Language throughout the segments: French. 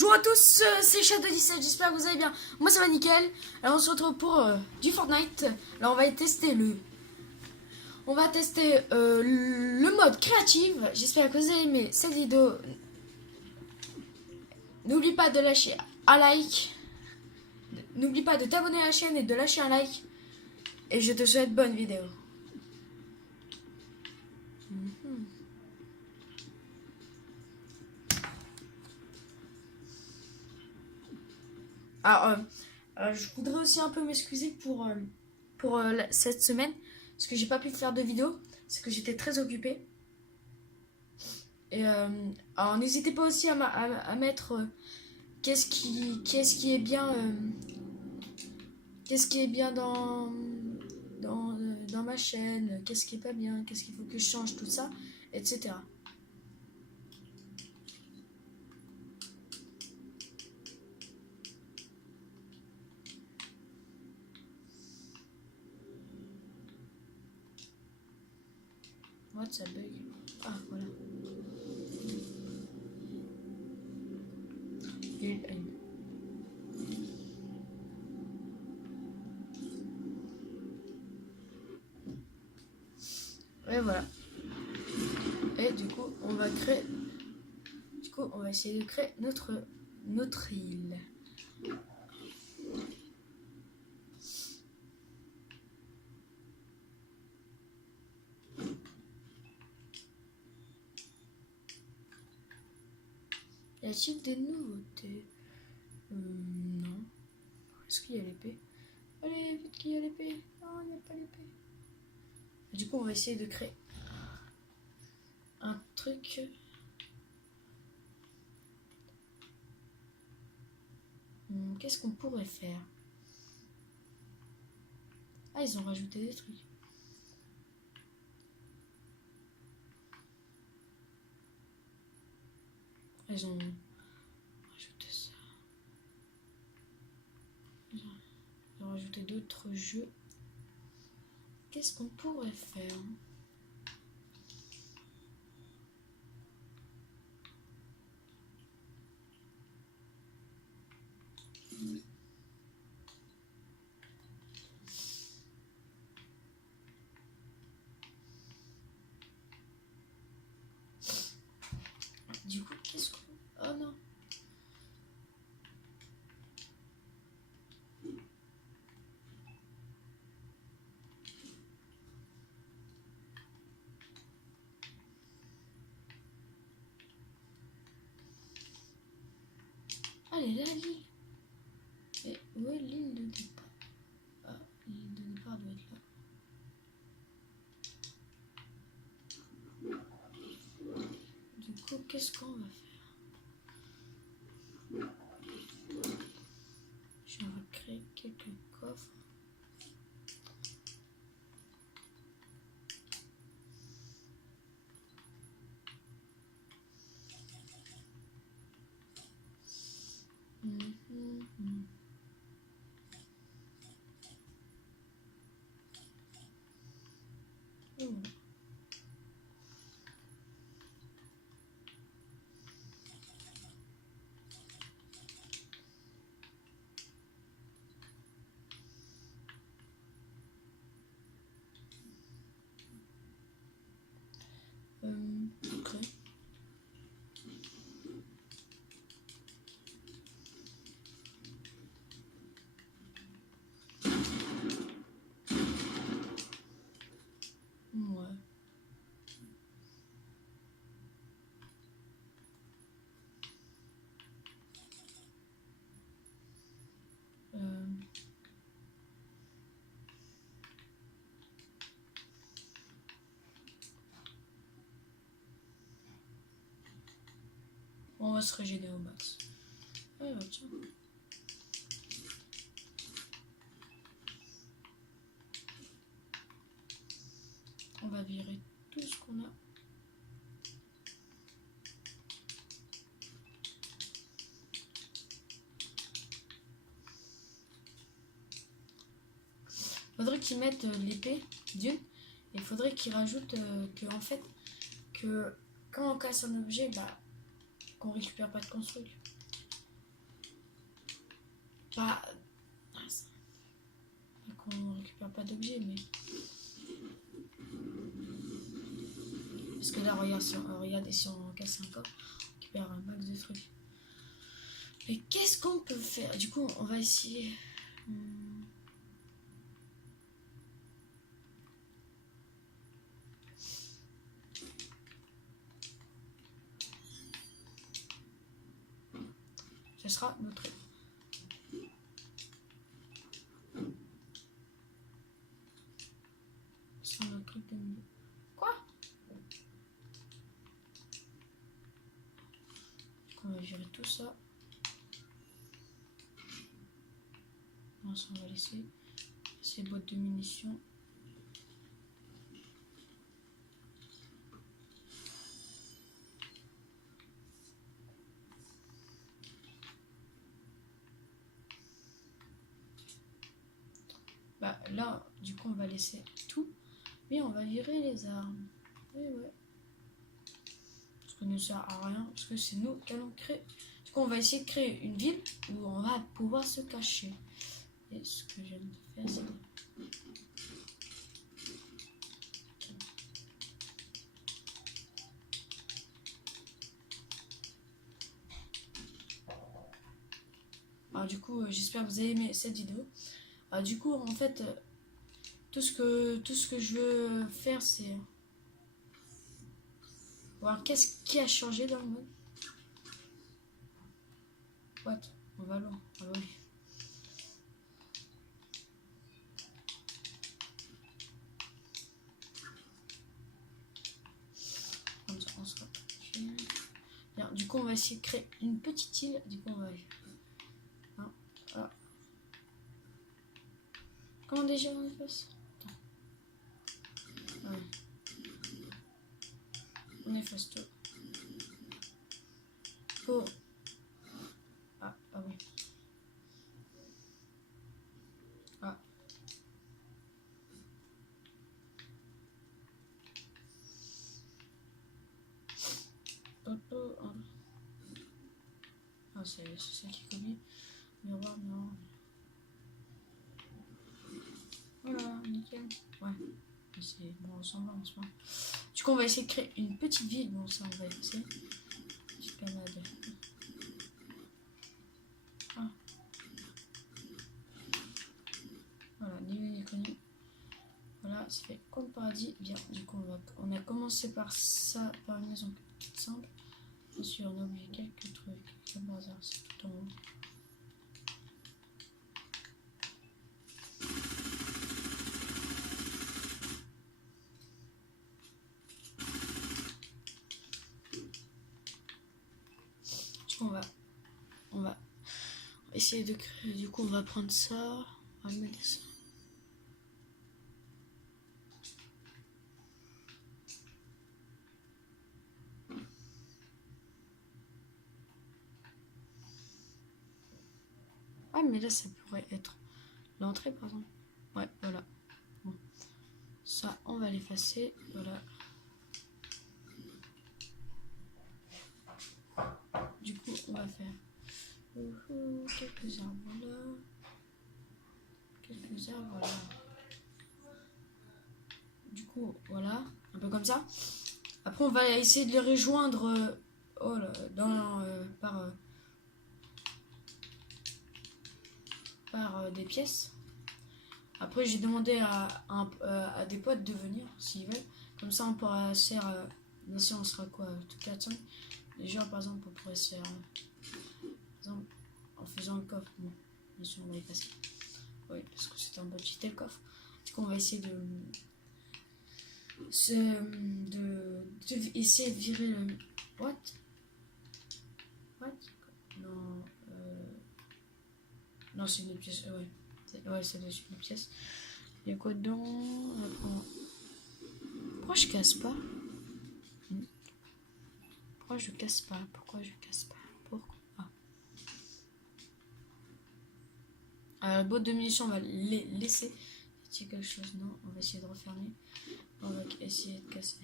Bonjour à tous, c'est Shadow17, j'espère que vous allez bien. Moi ça va nickel. Alors on se retrouve pour du Fortnite. Alors on va tester le mode créative. J'espère que vous avez aimé cette vidéo. N'oublie pas de lâcher un like. N'oublie pas de t'abonner à la chaîne et de lâcher un like. Et je te souhaite bonne vidéo. Alors, je voudrais aussi un peu m'excuser pour cette semaine. Parce que j'ai pas pu faire de vidéo. C'est que j'étais très occupée. Et alors n'hésitez pas aussi à mettre qu'est-ce qui est bien dans ma chaîne, qu'est-ce qui est pas bien, qu'est-ce qu'il faut que je change, tout ça, etc. What, ça bug? Ah, voilà. Et voilà. Et du coup, on va créer. Du coup, on va essayer de créer notre île. Y a-t-il des nouveautés? Non. Est-ce qu'il y a l'épée? Allez, vite qu'il y a l'épée. Non, il n'y a pas l'épée. Du coup, on va essayer de créer un truc. Qu'est-ce qu'on pourrait faire? Ah, ils ont rajouté des trucs. Ils ont rajouté ça. Ils ont rajouté d'autres jeux. Qu'est-ce qu'on pourrait faire? Du coup, qu'est-ce qu'on... Oh non. Allez, là, l'île. Et où est l'île de départ? Ah, l'île de départ doit être là. Du coup, qu'est-ce qu'on va faire? Je vais créer quelques coffres. Ok. Ouais. On va se régénérer au max. Ah, tiens. On va virer tout ce qu'on a. Faudrait qu'ils mettent l'épée d'une. Et il faudrait qu'ils rajoutent que en fait que quand on casse un objet, bah qu'on récupère pas de construction. pas... qu'on récupère pas d'objets, mais... Parce que là, regarde, regarde, si on casse un coffre, on récupère un max de trucs. Mais qu'est-ce qu'on peut faire? Du coup, on va essayer... Ce sera notre... Ce sera notre truc de milieu. Quoi? On va gérer tout ça. Non, ça on va laisser. Ces boîtes de munitions. Bah là, du coup, on va laisser tout. Mais on va virer les armes. Et ouais. Parce que ça ne sert à rien. Parce que c'est nous qui allons créer. Du coup, on va essayer de créer une ville où on va pouvoir se cacher. Et ce que j'aime de faire, c'est... Alors du coup, j'espère que vous avez aimé cette vidéo. Alors du coup, en fait, tout ce que je veux faire, c'est voir qu'est-ce qui a changé dans le mode. What? On va loin. Ah oui. Comme ça, on sera... Bien, du coup, on va essayer de créer une petite île. Du coup, on va... Hein, voilà. Comment déjà on efface? Ouais. On efface tout. Oh. Ah oui. Ah. Ah, c'est ça qui copie. Miroir, non. Voilà, nickel. Ouais. C'est bon ensemble en ce moment. Du coup, on va essayer de créer une petite ville. Bon, ça, on va effacer. Petite canade. Ah. Voilà, niveau ni connu. Voilà, c'est fait comme paradis. Bien, du coup, on a commencé par ça, par une maison toute simple. Bien sûr, on a oublié quelques trucs. Comme hasard, c'est tout en haut. On va essayer de créer. Du coup, on va prendre ça. On va mettre ça. Ah, mais là, ça pourrait être l'entrée, par exemple. Ouais, voilà. Bon. Ça, on va l'effacer. Voilà. Du coup, on va faire quelques arbres là. Quelques arbres là. Du coup, voilà. Un peu comme ça. Après, on va essayer de les rejoindre par des pièces. Après, j'ai demandé à des potes de venir s'ils veulent. Comme ça, on pourra se faire. Bien sûr, on sera quoi, tout 4-5. Déjà, par exemple, on pourrait se faire. Par exemple, en faisant le coffre. Bon, bien sûr, on va y passer. Oui, parce que c'est un bon petit le coffre. Du coup, on va essayer essayer de virer le. What? Non. Non, c'est une pièce. Ouais, ça doit être une pièce. Il y a quoi dedans? Pourquoi je casse pas? Pourquoi je casse pas? Pourquoi la boîte de munitions, on va les laisser. Y a quelque chose? Non, on va essayer de refermer. On va essayer de casser.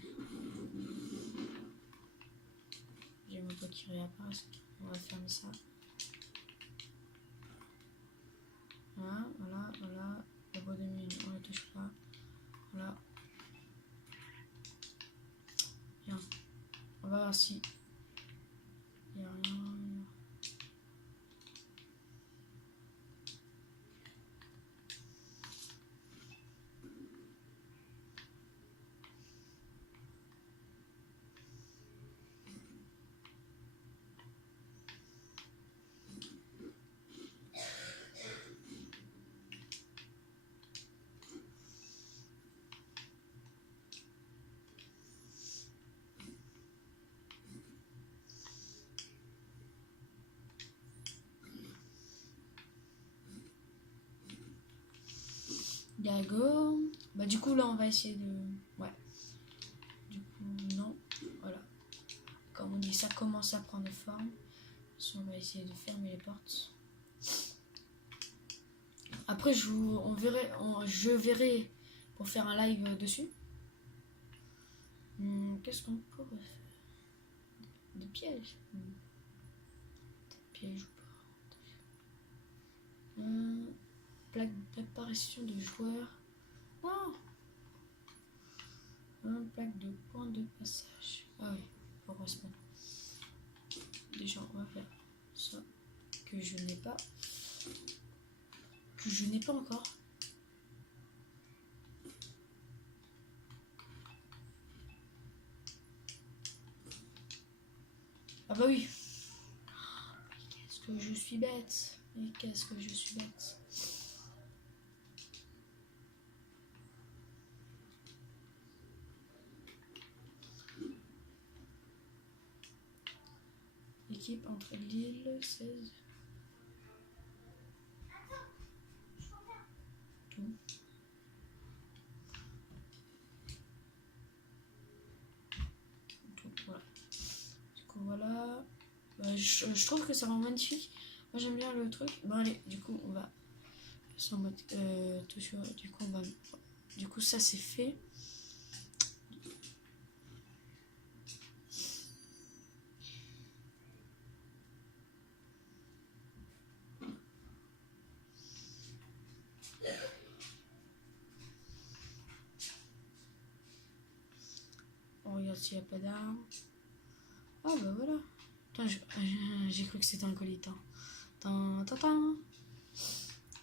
J'ai mon pote qui réapparaît. On va fermer ça. voir si... Il n'y a rien. Go. Bah du coup là on va essayer de... Ouais. Du coup non. Voilà. Comme on dit, ça commence à prendre forme. On va essayer de fermer les portes. Après je verrai pour faire un live dessus. Qu'est-ce qu'on pourrait faire? Des pièges. Des pièges ou pas? Plaque d'apparition de joueurs. Oh, un plaque de point de passage. Ah oui, heureusement. Déjà, on va faire ça que je n'ai pas. Que je n'ai pas encore. Ah bah oui. Qu'est-ce que je suis bête. Et qu'est-ce que je suis bête. Équipe entre Lille, 16. Tout. Tout, voilà. Du coup, voilà. Bah, je trouve que ça rend magnifique. Moi, j'aime bien le truc. Bon, allez, du coup, on va. En mode, tout sur, du coup, on va. Du coup, ça, c'est fait. On regarde s'il n'y a pas d'armes. Ah bah voilà. J'ai cru que c'était un colis. Du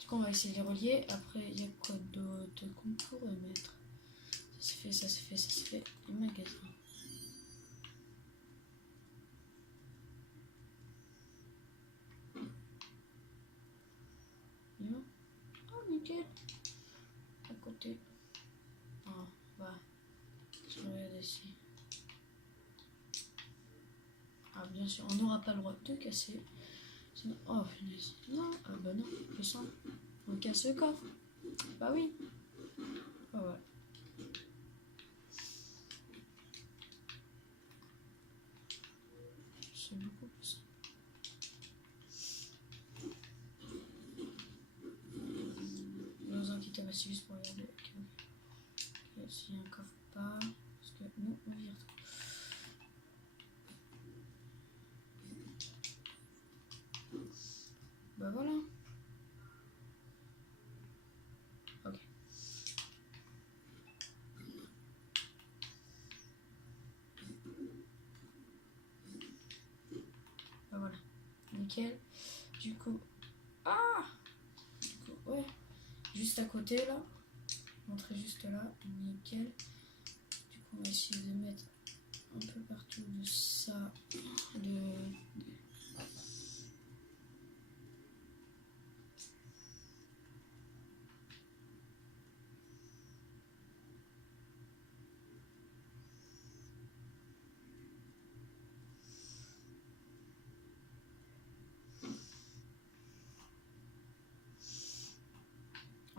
coup, on va essayer de les relier. Après, il y a quoi d'autre qu'on pourrait mettre? Ça c'est fait, ça c'est fait, ça c'est fait. Les magasins. Oh, nickel. À côté. Ah, bah. Je regarde ici. Ah, bien sûr, on n'aura pas le droit de casser. Sinon... Oh, finesse. Non, ah bah non, plus simple. On casse le coffre. Bah oui. Ah ouais. C'est beaucoup plus simple. Nous inquiétez pas, c'est juste pour regarder. Okay. S'il y a un coffre ou pas. Parce que nous, on vire tout. Bah voilà. Ok. Bah voilà. Nickel. Du coup. Ah! Du coup, ouais. Juste à côté là. Montrer juste là. Nickel. Du coup, on va essayer de mettre un peu partout de ça.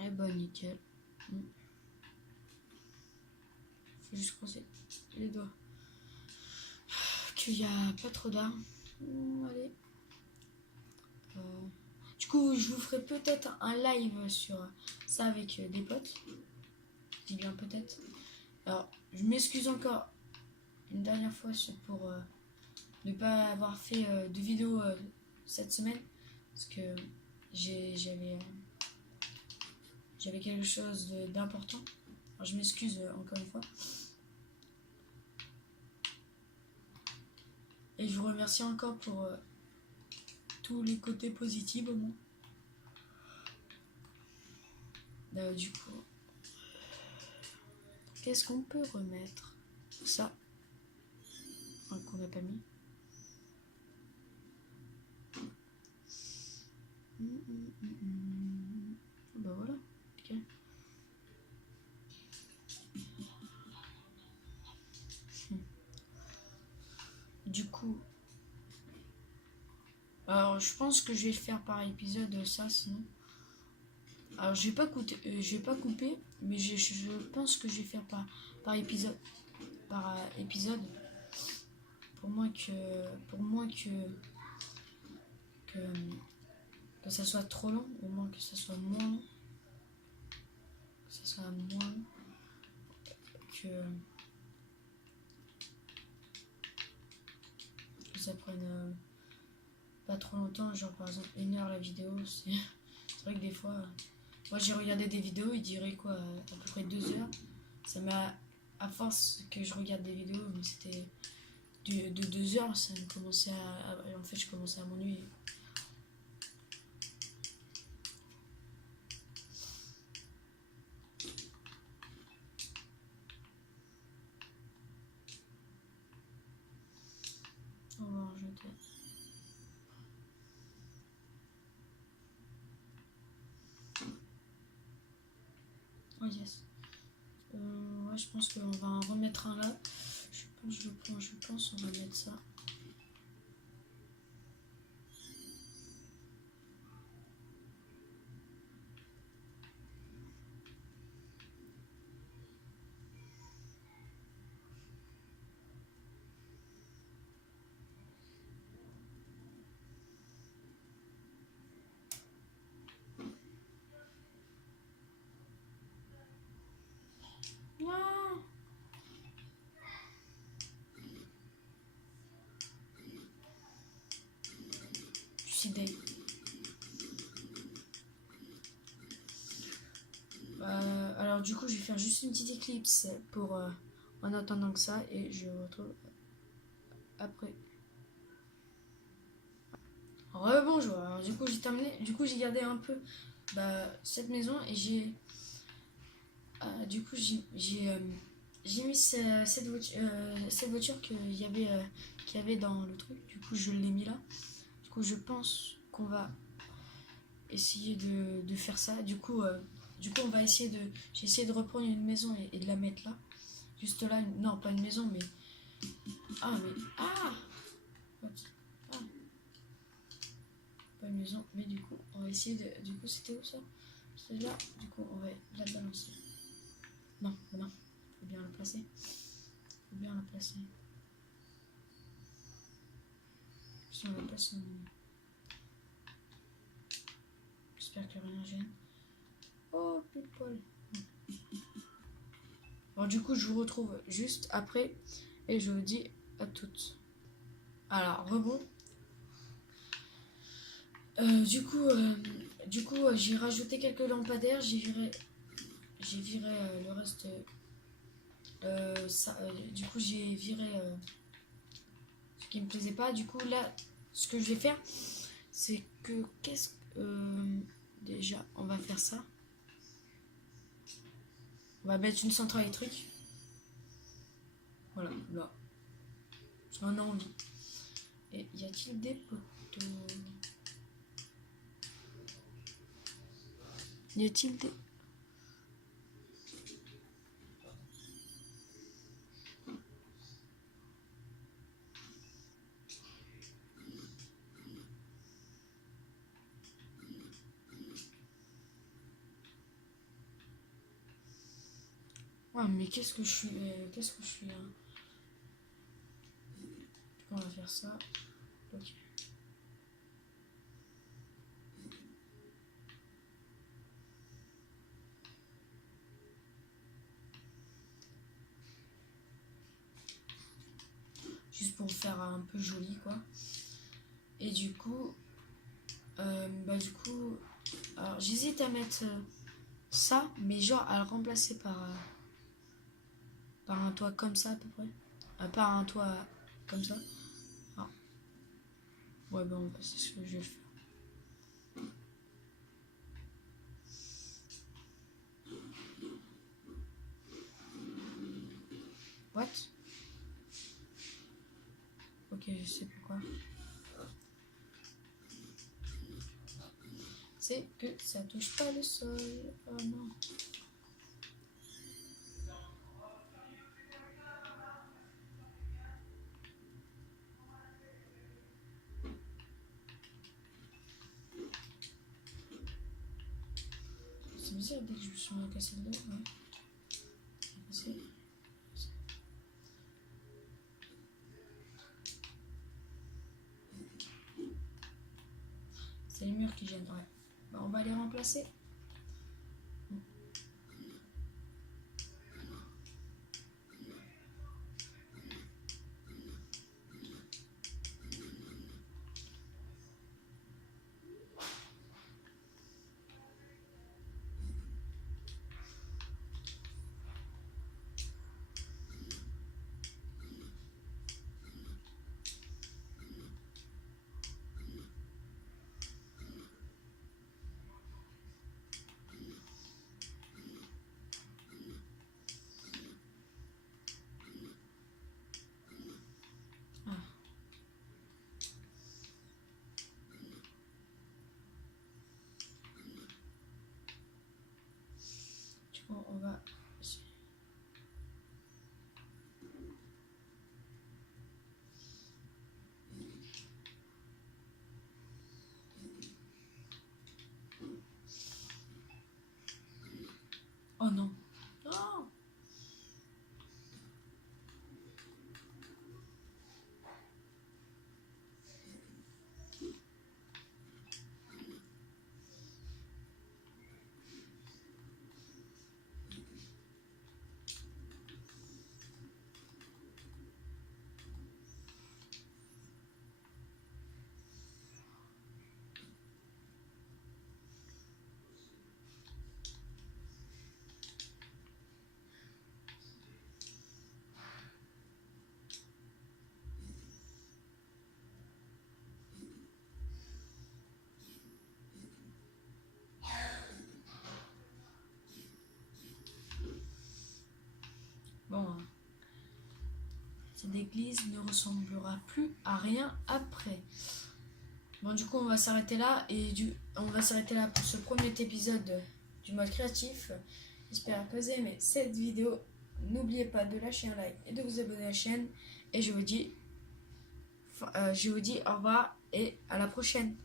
Eh bah nickel. Faut juste croiser les doigts. Qu'il n'y a pas trop d'armes. Allez. Du coup, je vous ferai peut-être un live sur ça avec des potes. Je dis bien peut-être. Alors, je m'excuse encore une dernière fois pour ne pas avoir fait de vidéo cette semaine. Parce que j'avais quelque chose d'important. Alors, je m'excuse encore une fois. Et je vous remercie encore pour tous les côtés positifs au moins. Du coup, qu'est-ce qu'on peut remettre? Ça, qu'on n'a pas mis. Bah voilà. Ok. Du coup, alors je pense que je vais le faire par épisode ça sinon. Alors je vais pas couper, mais je pense que je vais faire par épisode, épisode, pour moins que ça soit trop long, au moins que ça soit moins long, que ça prenne pas trop longtemps, genre par exemple 1 heure la vidéo. C'est vrai que des fois, moi j'ai regardé des vidéos, il dirait quoi, à peu près 2 heures. Ça m'a, à force que je regarde des vidéos, mais c'était de 2 heures, ça me commençait en fait je commençais à m'ennuyer. On va en jeter. Oh yes. Ouais, je pense qu'on va en remettre un là. Je pense on va mettre ça. Non. Je suis deg. Alors du coup je vais faire juste une petite éclipse pour en attendant que ça et je retrouve après. Rebonjour. Alors du coup j'ai terminé. Du coup j'ai gardé un peu cette maison et j'ai du coup j'ai mis cette voiture qu'il y avait dans le truc. Du coup je l'ai mis là. Du coup je pense qu'on va essayer de faire ça. Du coup on va essayer j'ai essayé de reprendre une maison et de la mettre là. Juste là, non pas une maison mais pas une maison, mais du coup on va essayer de, du coup c'était où ça? C'était là, du coup on va la balancer. Non, faut bien la placer. Si on la place, j'espère que rien gêne. Oh, people. Alors du coup, je vous retrouve juste après et je vous dis à toutes. Alors, rebond. Du coup, j'ai rajouté quelques lampadaires, j'ai viré le reste. Du coup, j'ai viré ce qui me plaisait pas. Du coup, là, ce que je vais faire, c'est que déjà, on va faire ça. On va mettre une centrale électrique. Voilà, là. On a envie. Et y a-t-il des poteaux? Y a-t-il des... Ouais, mais qu'est-ce que je suis là? On va faire ça. Ok. Juste pour faire un peu joli, quoi. Et du coup, alors j'hésite à mettre ça, mais genre à le remplacer par un toit comme ça à peu près. Par un toit comme ça. Alors, Ouais, bon, c'est ce que je vais faire. What? Ok, je sais pourquoi. C'est que ça touche pas le sol. Oh non. C'est bizarre dès que je me suis mis à casser le dos. Ouais. C'est les murs qui gênent. Ouais. Bah, on va les remplacer. On va... Oh non. Non. Bon, cette église ne ressemblera plus à rien après. Bon, du coup, on va s'arrêter là on va s'arrêter là pour ce premier épisode du mode créatif. J'espère que vous avez aimé cette vidéo. N'oubliez pas de lâcher un like et de vous abonner à la chaîne. Et je vous dis au revoir et à la prochaine.